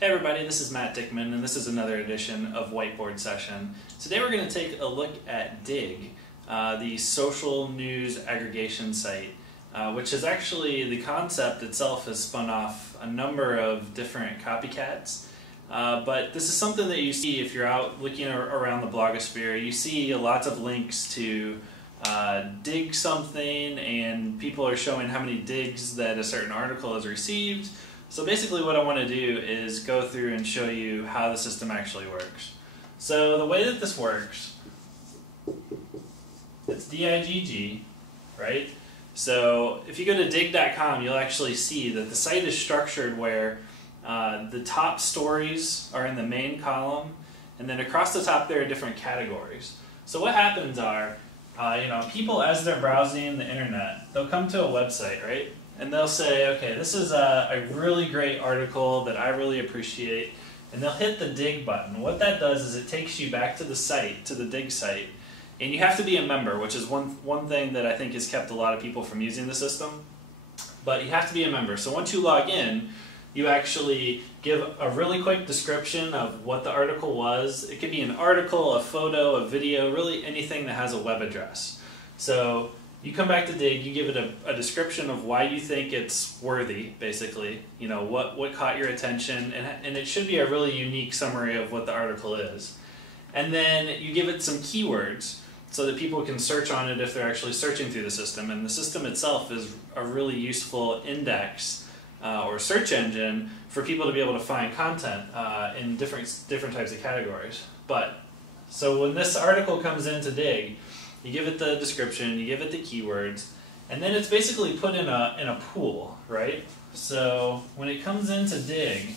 Hey everybody, this is Matt Dickman and this is another edition of Whiteboard Session. Today we're going to take a look at Digg, the social news aggregation site, which is actually, the concept itself has spun off a number of different copycats. But this is something that you see if you're out looking around the blogosphere. You see lots of links to dig something, and people are showing how many digs that a certain article has received. So basically what I want to do is go through and show you how the system actually works. So the way that this works, it's DIGG, right? So if you go to digg.com, you'll actually see that the site is structured where the top stories are in the main column, and then across the top there are different categories. So what happens are, people as they're browsing the internet, they'll come to a website, right? And they'll say, okay, this is a really great article that I really appreciate, and they'll hit the Digg button. What that does is it takes you back to the site, to the Digg site, and you have to be a member, which is one thing that I think has kept a lot of people from using the system. But you have to be a member. So once you log in, you actually give a really quick description of what the article was. It could be an article, a photo, a video, really anything that has a web address. So you come back to Digg, you give it a description of why you think it's worthy, basically, what caught your attention, and it should be a really unique summary of what the article is. And then you give it some keywords so that people can search on it if they're actually searching through the system. And the system itself is a really useful index or search engine for people to be able to find content in different types of categories. So when this article comes into Digg, you give it the description, you give it the keywords, and then it's basically put in a pool, right? So when it comes into Digg,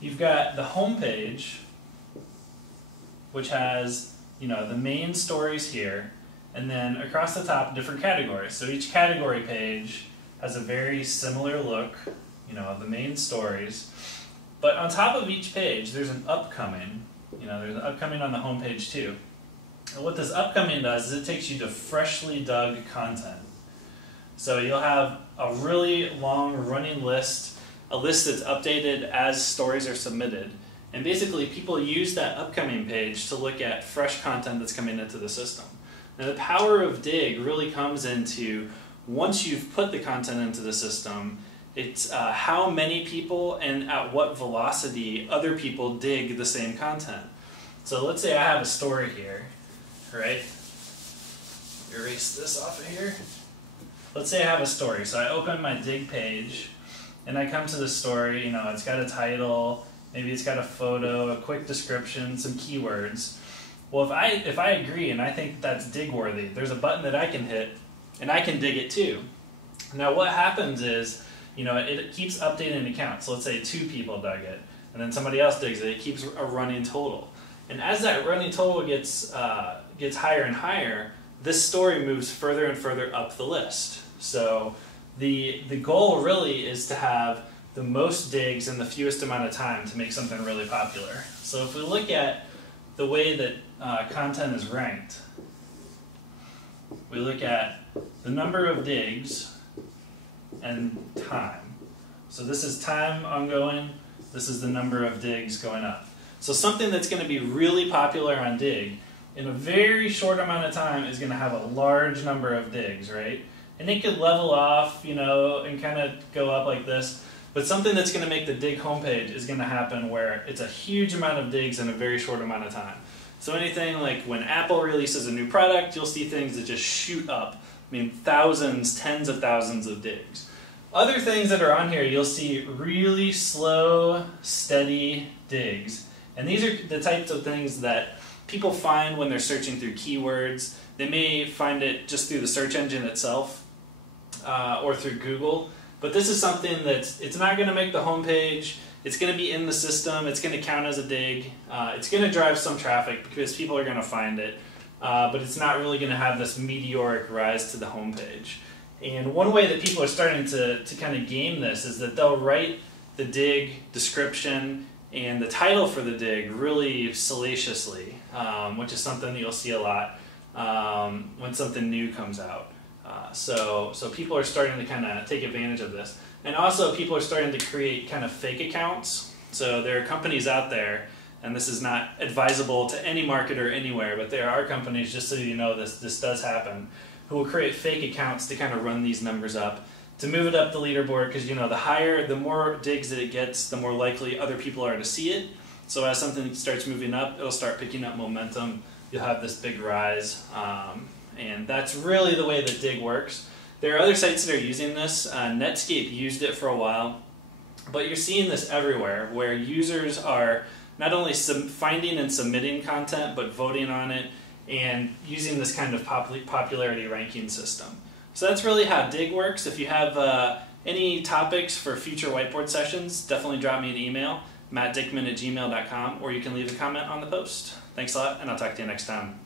you've got the home page, which has the main stories here, and then across the top different categories. So each category page has a very similar look, of the main stories. But on top of each page, there's an upcoming. There's an upcoming on the home page too. And what this upcoming does is it takes you to freshly dug content. So you'll have a really long running list, a list that's updated as stories are submitted. And basically people use that upcoming page to look at fresh content that's coming into the system. Now the power of Digg really comes into, once you've put the content into the system, it's how many people and at what velocity other people dig the same content. So let's say I have a story here. Right? Erase this off of here. Let's say I have a story. So I open my Digg page and I come to the story, it's got a title, maybe it's got a photo, a quick description, some keywords. Well, if I agree and I think that's dig worthy, there's a button that I can hit and I can dig it too. Now what happens is, it keeps updating the count. So let's say 2 people dug it and then somebody else digs it. It keeps a running total. And as that running total gets higher and higher, this story moves further and further up the list. So the goal really is to have the most digs in the fewest amount of time to make something really popular. So if we look at the way that content is ranked, we look at the number of digs and time. So this is time ongoing, this is the number of digs going up. So something that's going to be really popular on Digg in a very short amount of time is going to have a large number of digs, right? And it could level off, and kind of go up like this. But something that's going to make the Digg homepage is going to happen where it's a huge amount of digs in a very short amount of time. So anything like when Apple releases a new product, you'll see things that just shoot up. Thousands, tens of thousands of digs. Other things that are on here, you'll see really slow, steady digs. And these are the types of things that people find when they're searching through keywords. They may find it just through the search engine itself or through Google. But this is something it's not going to make the home page. It's going to be in the system. It's going to count as a dig. It's going to drive some traffic because people are going to find it. But it's not really going to have this meteoric rise to the home page. And one way that people are starting to kind of game this is that they'll write the Digg description and the title for the dig really salaciously, which is something that you'll see a lot when something new comes out. So people are starting to kind of take advantage of this. And also people are starting to create kind of fake accounts. So there are companies out there, and this is not advisable to any marketer anywhere, but there are companies, just so you know this does happen, who will create fake accounts to kind of run these numbers up, to move it up the leaderboard, because the more digs that it gets, the more likely other people are to see it. So as something starts moving up, it'll start picking up momentum. You'll have this big rise, and that's really the way that Digg works. There are other sites that are using this. Netscape used it for a while, but you're seeing this everywhere, where users are not only finding and submitting content, but voting on it and using this kind of popularity ranking system. So that's really how Digg works. If you have any topics for future whiteboard sessions, definitely drop me an email, mattdickman@gmail.com, or you can leave a comment on the post. Thanks a lot, and I'll talk to you next time.